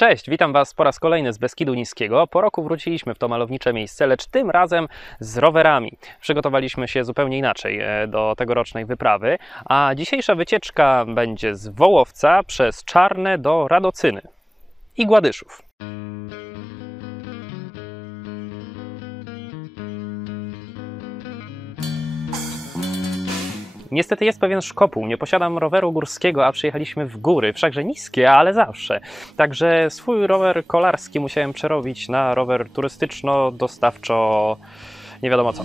Cześć, witam Was po raz kolejny z Beskidu Niskiego. Po roku wróciliśmy w to malownicze miejsce, lecz tym razem z rowerami. Przygotowaliśmy się zupełnie inaczej do tegorocznej wyprawy, a dzisiejsza wycieczka będzie z Wołowca przez Czarne do Radocyny i Gładyszów. Niestety jest pewien szkopuł, nie posiadam roweru górskiego, a przyjechaliśmy w góry, wszakże niskie, ale zawsze. Także swój rower kolarski musiałem przerobić na rower turystyczno-dostawczo nie wiadomo co.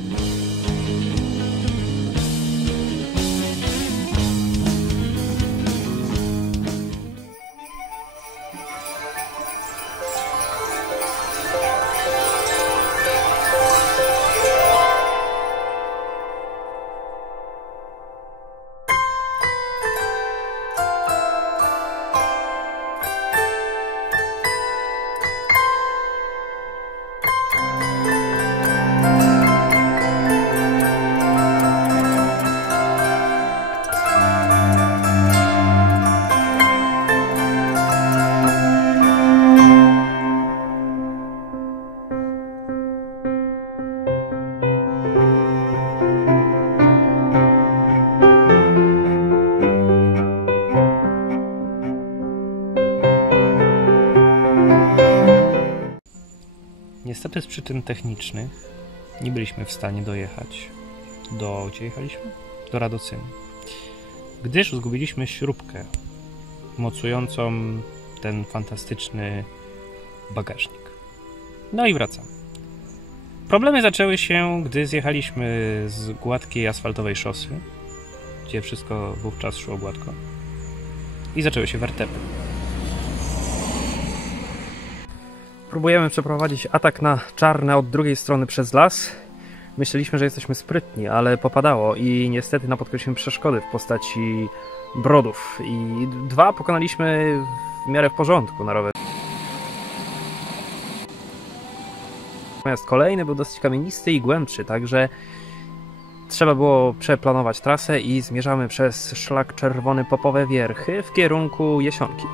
Niestety z przyczyn technicznych nie byliśmy w stanie dojechać gdzie jechaliśmy? Do Radocyny, gdyż zgubiliśmy śrubkę mocującą ten fantastyczny bagażnik. No i wracamy. Problemy zaczęły się, gdy zjechaliśmy z gładkiej asfaltowej szosy, gdzie wszystko wówczas szło gładko, i zaczęły się wertepy. Próbujemy przeprowadzić atak na Czarne od drugiej strony przez las. Myśleliśmy, że jesteśmy sprytni, ale popadało i niestety napotkaliśmy przeszkody w postaci brodów. I dwa pokonaliśmy w miarę w porządku na rowerze. Natomiast kolejny był dosyć kamienisty i głębszy, także trzeba było przeplanować trasę i zmierzamy przez szlak Czerwony Popowe Wierchy w kierunku Jesionki.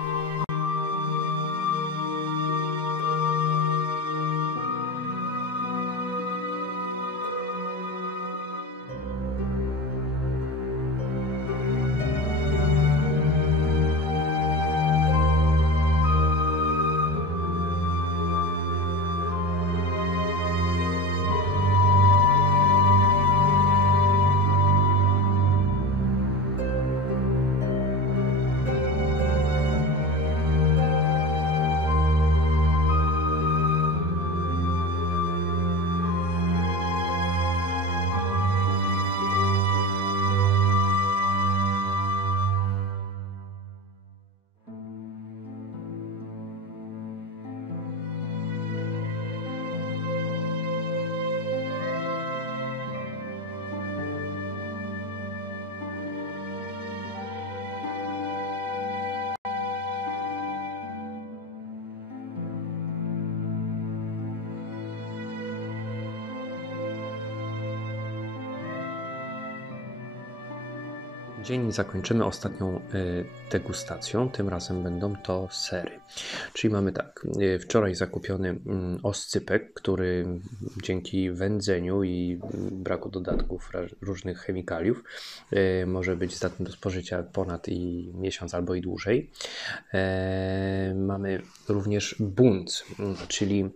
Dzień zakończymy ostatnią degustacją, tym razem będą to sery. Czyli mamy tak, wczoraj zakupiony oscypek, który dzięki wędzeniu i braku dodatków różnych chemikaliów może być zdatny do spożycia ponad i miesiąc albo i dłużej. Mamy również bunc, czyli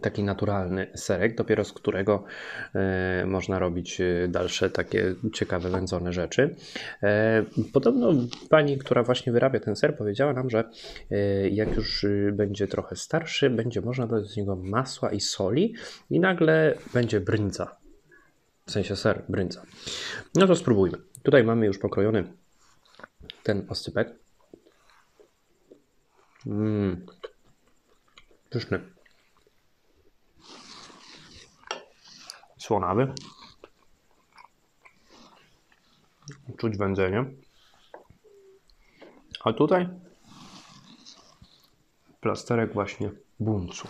taki naturalny serek, dopiero z którego można robić dalsze takie ciekawe wędzone rzeczy. Podobno pani, która właśnie wyrabia ten ser, powiedziała nam, że jak już będzie trochę starszy, będzie można dodać z niego masła i soli i nagle będzie brędza. W sensie ser, brędza. No to spróbujmy. Tutaj mamy już pokrojony ten oscypek. Pyszny. Słonawy. Czuć wędzenie. A tutaj plasterek właśnie buncu.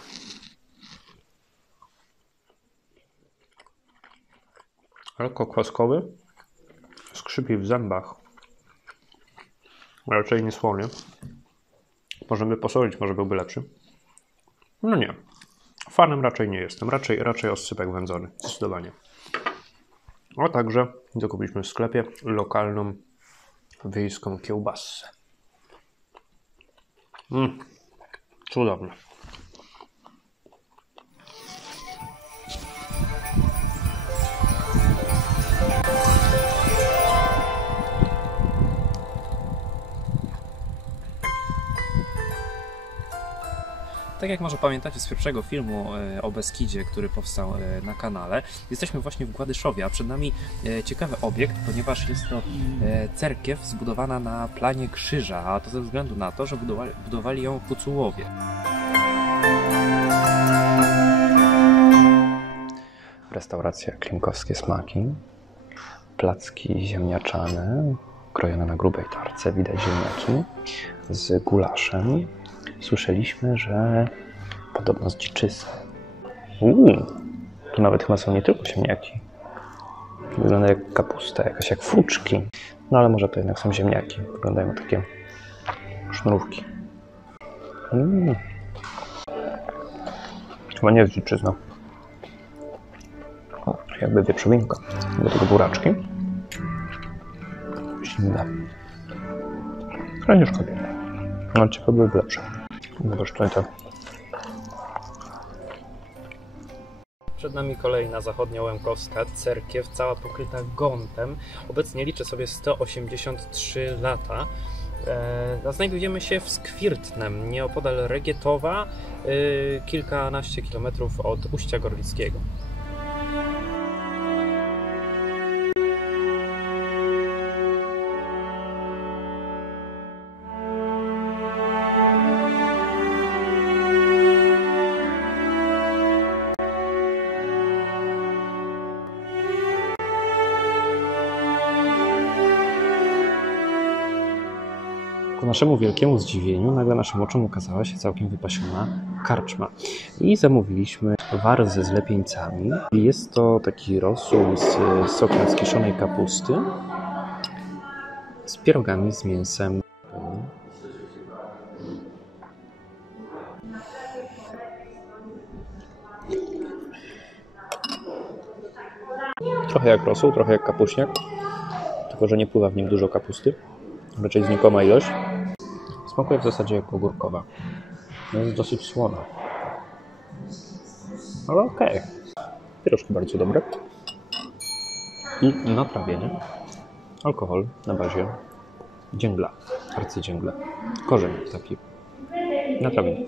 Lekko kwaskowy. Skrzypi w zębach. Raczej nie słony. Możemy posolić, może byłby lepszy. No nie. Fanem raczej nie jestem. Raczej oscypek wędzony. Zdecydowanie. A także zakupiliśmy w sklepie lokalną wiejską kiełbasę. Cudowne. Tak jak może pamiętacie z pierwszego filmu o Beskidzie, który powstał na kanale, jesteśmy właśnie w Gładyszowie, a przed nami ciekawy obiekt, ponieważ jest to cerkiew zbudowana na planie krzyża, a to ze względu na to, że budowali ją Hucułowie. Restauracja Klinkowskie Smaki. Placki ziemniaczane, krojone na grubej tarce, widać ziemniaki, z gulaszem. Słyszeliśmy, że podobno z dziczyzny. Tu nawet chyba są nie tylko ziemniaki. Wygląda jak kapusta, jakaś jak fuczki. No ale może to jednak są ziemniaki. Wyglądają takie sznurówki. Chyba nie jest dziczyzna. Jakby wieprzowinka. Do tego buraczki. Zimne. Ale nie szkodzi. No ciepłe byłyby lepsze. Zobacz tutaj to. Przed nami kolejna zachodniołękowska cerkiew, cała pokryta gontem. Obecnie liczy sobie 183 lata. Znajdujemy się w Skwirtnem, nieopodal Regietowa, kilkanaście kilometrów od Uścia Gorlickiego. Ku naszemu wielkiemu zdziwieniu nagle naszym oczom ukazała się całkiem wypasiona karczma i zamówiliśmy warzę z lepieńcami. Jest to taki rosół z sokiem z kiszonej kapusty z pierogami z mięsem. Trochę jak rosół, trochę jak kapuśniak, tylko że nie pływa w nim dużo kapusty, raczej znikoma ilość. Smakuje w zasadzie jak ogórkowa. Jest dosyć słona. Ale okej. Pierożki bardzo dobre. I naprawienie. Alkohol na bazie dzięgla, arcydzięgla. Korzeń taki. Naprawienie.